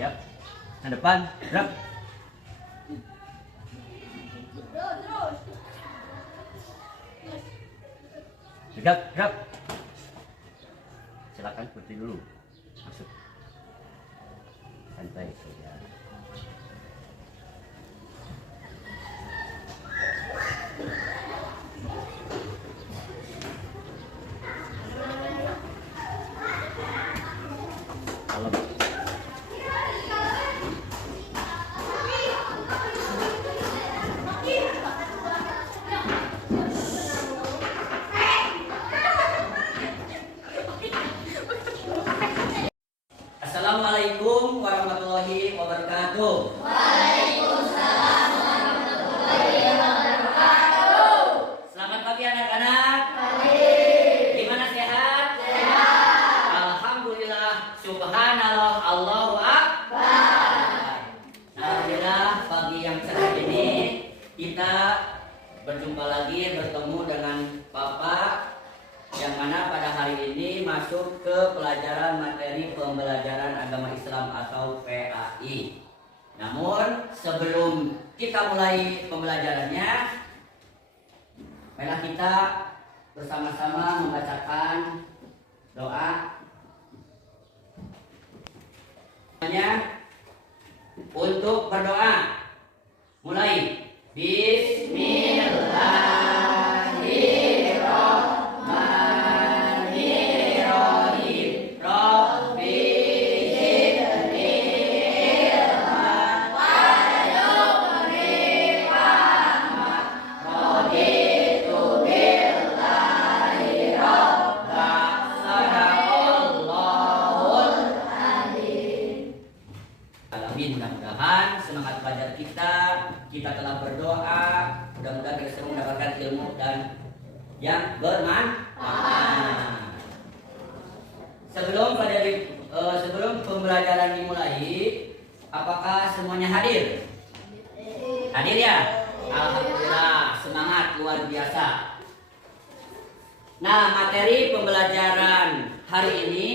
Siap. Ke depan. Gerak. Tegak, gerak. Silakan putih dulu. Masuk. Santai saja. Kalau Assalamualaikum warahmatullahi wabarakatuh. Waalaikumsalam warahmatullahi wabarakatuh. Selamat pagi anak-anak. Pagi. Gimana sehat? Sehat. Alhamdulillah. Subhanallah. Allahu Akbar. Alhamdulillah pagi yang cerah ini kita berjumpa lagi bertemu dengan Bapak yang mana pada hari ini masuk ke pelajaran materi pembelajaran agama Islam atau PAI. Namun sebelum kita mulai pembelajarannya, marilah kita bersama-sama membacakan doa untuk berdoa. Mulai. Bismillahirrahmanirrahim. Rabbi zidni ilman warzuqni fahma. Raditu billahi rabba. Sadaqallahul adzim. Alamin. Mudah-mudahan semangat belajar kita telah berdoa, mudah-mudahan kita semua mendapatkan ilmu dan yang bermanfaat. Sebelum pembelajaran dimulai, apakah semuanya hadir? Hadir ya? Alhamdulillah, semangat luar biasa. Nah, materi pembelajaran hari ini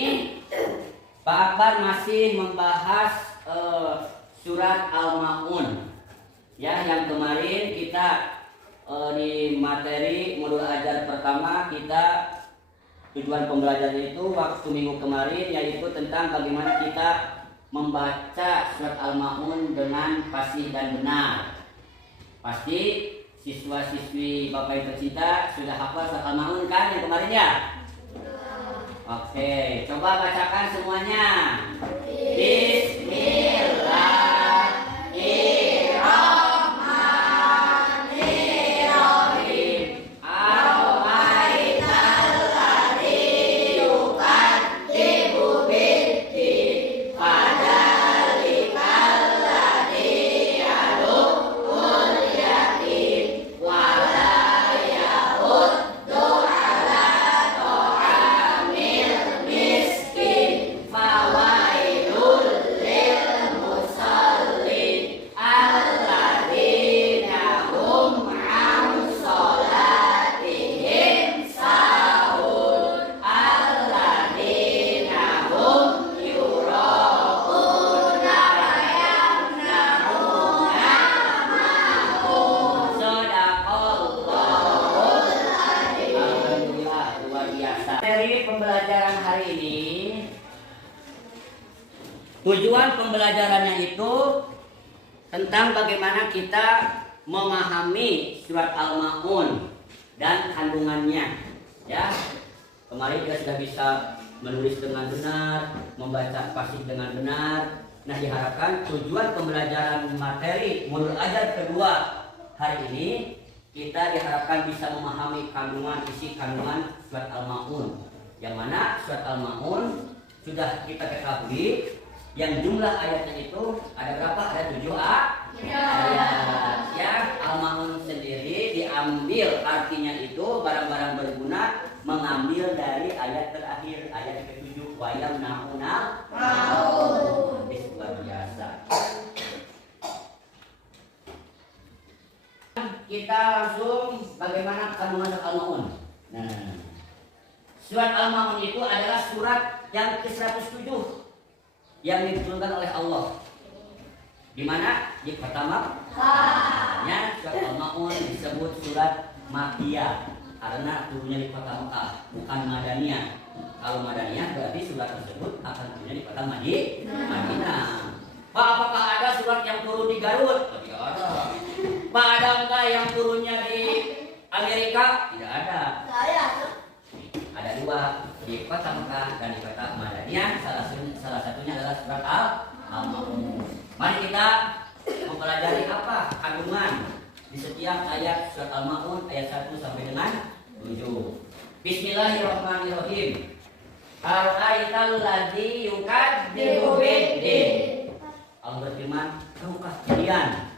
Pak Akbar masih membahas surat Al-Ma'un. Ya, yang kemarin kita di materi modul ajar pertama kita tujuan pembelajaran itu waktu minggu kemarin yaitu tentang bagaimana kita membaca surat Al-Ma'un dengan fasih dan benar. Pasti siswa-siswi Bapak yang tercinta sudah hafal surat Al-Ma'un kan yang kemarin ya? Oke, coba bacakan semuanya. Bismillah. Pembelajaran hari ini tujuan pembelajarannya itu tentang bagaimana kita memahami surat Al-Ma'un dan kandungannya. Ya, kemarin kita sudah bisa menulis dengan benar, membaca fasih dengan benar. Nah, diharapkan tujuan pembelajaran materi modul ajar kedua hari ini kita diharapkan bisa memahami isi kandungan surat Al-Ma'un. Yang mana surat Al-Ma'un sudah kita ketahui yang jumlah ayatnya itu ada berapa? Ada 7 ayat. Ya, Al-Ma'un sendiri diambil artinya itu barang-barang berguna mengambil dari ayat terakhir, ayat ke-7 wa yamna'una ma'un. Ini luar biasa. Kita langsung bagaimana kandungan surat Al-Ma'un. Nah, surat Al-Ma'un itu adalah surat yang ke-107 yang diturunkan oleh Allah. Di mana? Di pertama ya, surat Al-Maun disebut surat Makkiyah karena turunnya di kota Mekah, bukan Madaniyah. Kalau Madaniyah berarti surat tersebut akan turunnya di kota Madinah. Pak, apakah ada surat yang turun di Garut? Tidak ada. Pak, ada enggak yang turunnya di Amerika? Tidak ada. Ada dua, di kota Mekah dan di kota Madaniyah. Salah satunya adalah surat Al-Maun. Mari kita mempelajari apa kandungan di setiap ayat surat Al-Maun ayat 1 sampai dengan 7. Bismillahirrahmanirrahim. Ara'aital ladzi yukadzibu biddin. Allah berfirman, tahukah kalian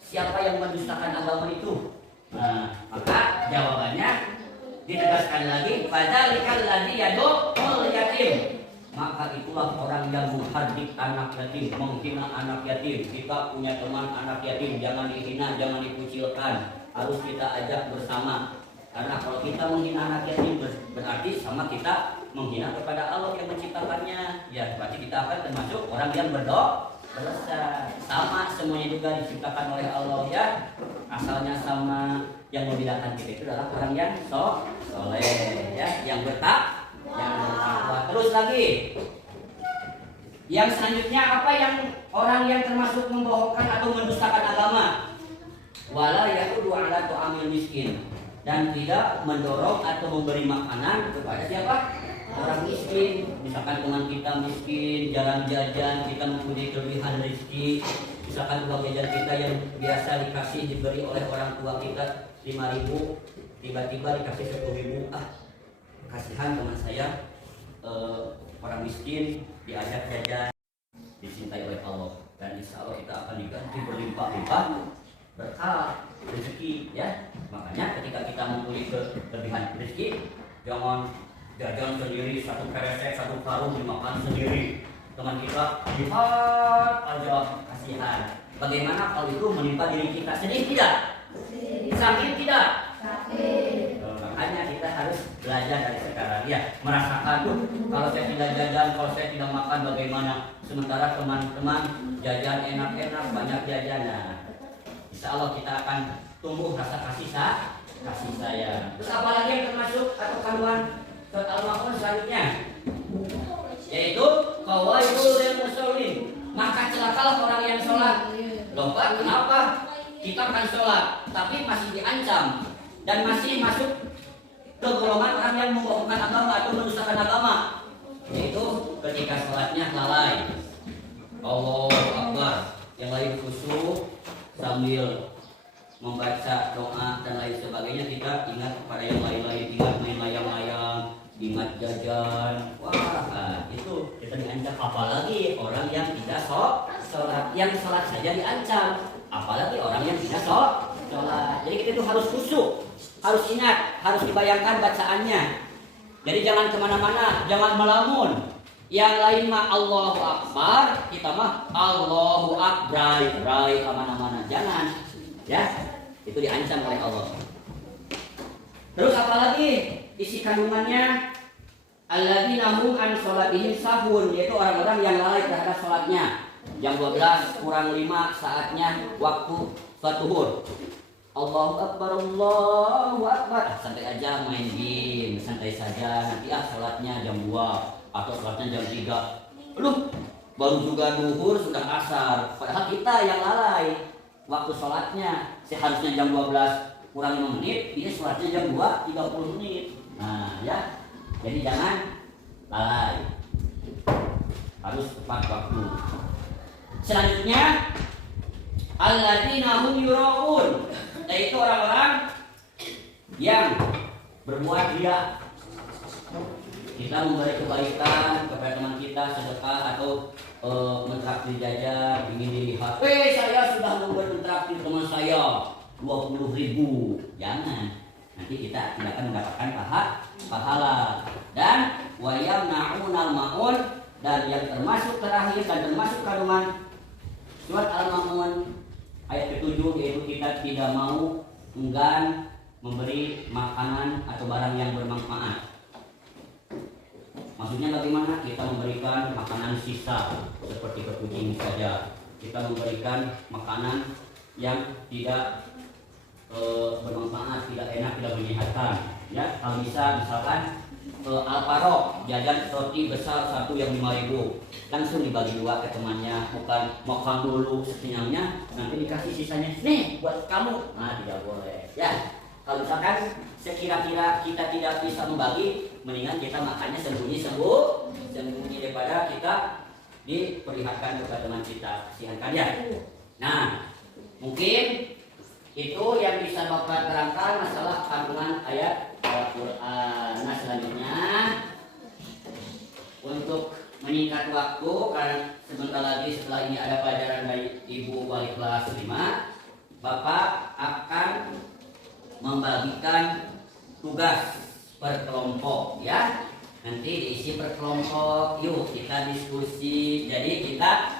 siapa yang mendustakan agama itu? Nah, maka jawabannya ditegaskan lagi, fadzalikal ladzi yad'ul yatim. Maka itulah orang yang menghardik anak yatim, menghina anak yatim. Kita punya teman anak yatim, jangan dihina, jangan dikucilkan. Harus kita ajak bersama. Karena kalau kita menghina anak yatim berarti sama kita menghina kepada Allah yang menciptakannya. Ya, berarti kita akan termasuk orang yang berdosa. Sama semuanya juga diciptakan oleh Allah ya. Asalnya sama, yang membedakan kita itu adalah orang yang soleh ya, yang bertakwa. Terus lagi, yang selanjutnya apa yang orang yang termasuk membohongkan atau mendustakan agama? Wala yaqudu ala tu'amil miskin, dan tidak mendorong atau memberi makanan kepada siapa? Orang miskin. Misalkan teman kita miskin, jarang jajan, kita mempunyai kelebihan rezeki. Misalkan uang jajan kita yang biasa diberi oleh orang tua kita 5.000, tiba-tiba dikasih 10.000. Kasihan teman saya, orang miskin, diajak jajan, dicintai oleh Allah, dan insya Allah kita akan diganti berlimpah-limpah berkah rezeki ya. Makanya ketika kita mempunyai kelebihan rezeki, jangan jajan sendiri, satu kresek, satu karung dimakan sendiri. Teman kita lihat aja, kasihan. Bagaimana kalau itu menimpa diri kita? Sedih tidak? Sakit tidak? Makanya kita harus belajar dari sekarang ya, merasakan tuh kalau saya tidak jajan, kalau saya tidak makan bagaimana, sementara teman-teman jajan enak-enak, banyak jajanan. Insya Allah kita akan tumbuh rasa kasih sayang. Terus apa lagi yang termasuk atau kandungan surat Al-Maun selanjutnya? Yaitu qawaidul lil musallin. Maka celakalah orang yang sholat. Loh Pak, kenapa kita kan sholat tapi masih diancam dan masih masuk ke golongan orang yang membohongkan agama atau mendustakan agama, yaitu ketika sholatnya lalai, Allahu Akbar, yang lain khusyuk sambil membaca doa dan lain sebagainya. Kita ingat kepada yang lain-lain, ingat main layang-layang, ingat jajan. Wah, itu kita diancam. Apalagi orang yang tidak sholat, yang sholat saja diancam, apalagi orang yang tidak sholat. Jadi kita itu harus khusyuk, harus ingat, harus dibayangkan bacaannya. Jadi jangan kemana-mana, jangan melamun. Yang lain mah Allahu Akbar, kita mah Allahu Akbar, rai kemana-mana, jangan. Ya, itu diancam oleh Allah. Terus apalagi isi kandungannya? Alladzina hum an sholatihim sahun, yaitu orang-orang yang lalai terhadap sholatnya. Jam 12 kurang 5 saatnya waktu sholat zuhur. Allahu Akbar, Allahu Akbar. Santai aja main game, santai saja. Nanti sholatnya jam 2 atau sholatnya jam 3. Aduh, baru juga zuhur sudah asar. Padahal kita yang lalai. Waktu sholatnya seharusnya jam 12 kurang 5 menit, dia sholatnya jam 2 30 menit. Nah ya, jadi jangan lalai, harus tepat waktu. Selanjutnya, alladzina hum yura'un, yaitu orang-orang yang berbuat riya. Kita memberi kebaikan kepada teman kita, sedekah atau mentraktir jajan, ingin dilihat, saya sudah mentraktir teman saya 20.000. Jangan, nanti kita tidak akan mendapatkan pahala. Dan wayam na'unal ma'un, dan yang termasuk terakhir dan termasuk kandungan surat Al-Maun ayat ke-7, yaitu kita tidak mau enggan memberi makanan atau barang yang bermanfaat. Maksudnya bagaimana kita memberikan makanan sisa seperti ke kucing saja. Kita memberikan makanan yang tidak bermanfaat, tidak enak, tidak menyehatkan. Ya, kalau bisa misalkan Alparok jajan roti besar satu yang 5.000, langsung dibagi 2 ke temannya, bukan makan dulu sekenyangnya nanti dikasih sisanya nih buat kamu. Nah, tidak boleh ya. Kalau misalkan sekira-kira kita tidak bisa membagi, mendingan kita makannya sembunyi daripada kita diperlihatkan kepada teman kita, kasihan ya. Nah, mungkin itu yang bisa Bapak terangkan masalah kandungan ayat Al-Quran. Nah, selanjutnya untuk menyingkat waktu, karena sebentar lagi setelah ini ada pelajaran dari Ibu wali kelas 5, Bapak akan membagikan tugas per kelompok ya. Nanti diisi per kelompok, yuk kita diskusi. Jadi kita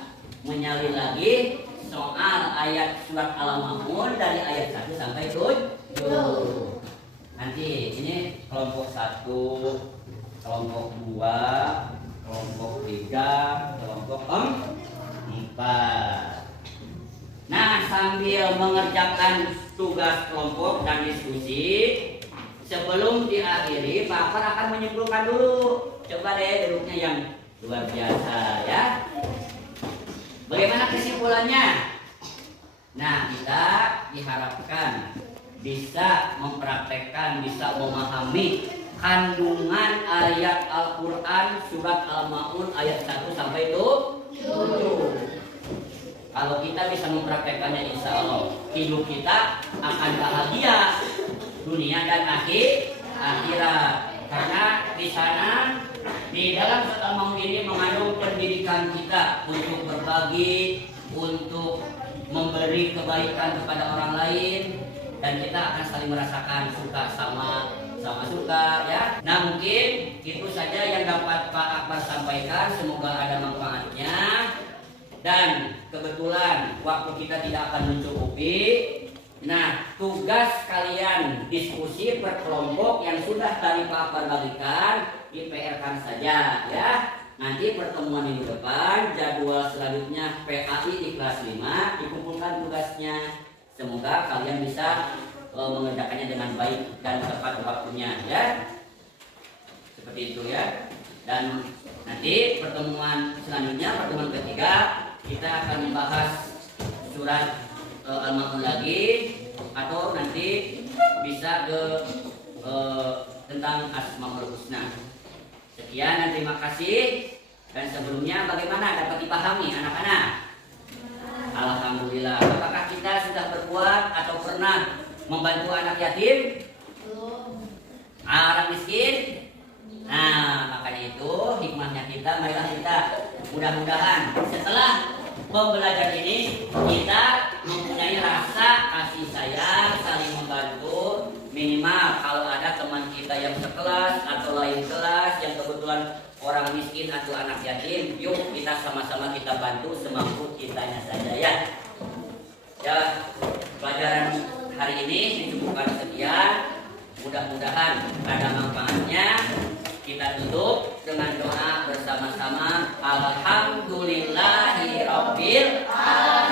menyalin lagi soal ayat surat Al-Ma'un dari ayat 1 sampai 7. Nanti ini kelompok 1, kelompok 2, kelompok 3, kelompok 4. Nah, sambil mengerjakan tugas kelompok dan diskusi, sebelum diakhiri, Bapak akan menyimpulkan dulu. Coba deh duduknya yang luar biasa ya. Bagaimana kesimpulannya? Nah, kita diharapkan bisa mempraktekkan, bisa memahami kandungan ayat Al-Quran surat Al-Ma'un ayat 1 sampai 7. Kalau kita bisa mempraktekannya, insya Allah hidup kita akan bahagia dunia dan akhirat. Karena di sana, di dalam surat Al-Ma'un ini mengandung pendidikan kita untuk berbagi, untuk memberi kebaikan kepada orang lain, dan kita akan saling merasakan suka sama suka ya. Nah, mungkin itu saja yang dapat Pak Akbar sampaikan. Semoga ada manfaatnya. Dan kebetulan waktu kita tidak akan mencukupi. Nah, tugas kalian diskusi per kelompok yang sudah tadi Pak Akbar bagikan, di-PR-kan saja ya. Nanti pertemuan minggu depan, jadwal selanjutnya PAI di kelas 5, dikumpulkan tugasnya. Semoga kalian bisa mengerjakannya dengan baik dan tepat waktunya ya. Seperti itu ya. Dan nanti pertemuan selanjutnya, pertemuan ketiga, kita akan membahas surat Al-Ma'un lagi, atau nanti bisa ke tentang Asmaul Husna. Sekian dan terima kasih. Dan sebelumnya bagaimana dapat dipahami anak-anak? Alhamdulillah. Apakah kita sudah berbuat atau pernah membantu anak yatim? Orang miskin? Nah, makanya itu hikmahnya kita, marilah kita mudah-mudahan setelah pembelajaran ini kita mempunyai rasa kasih sayang, saling membantu. Minimal kalau ada teman kita yang sekelas atau lain kelas yang kebetulan orang miskin atau anak yatim, yuk kita sama-sama kita bantu semampu kitanya saja ya. Ya, pelajaran hari ini dicukupkan sekian. Mudah-mudahan ada manfaatnya. Kita tutup dengan doa bersama-sama. Alhamdulillahirabbil alamin.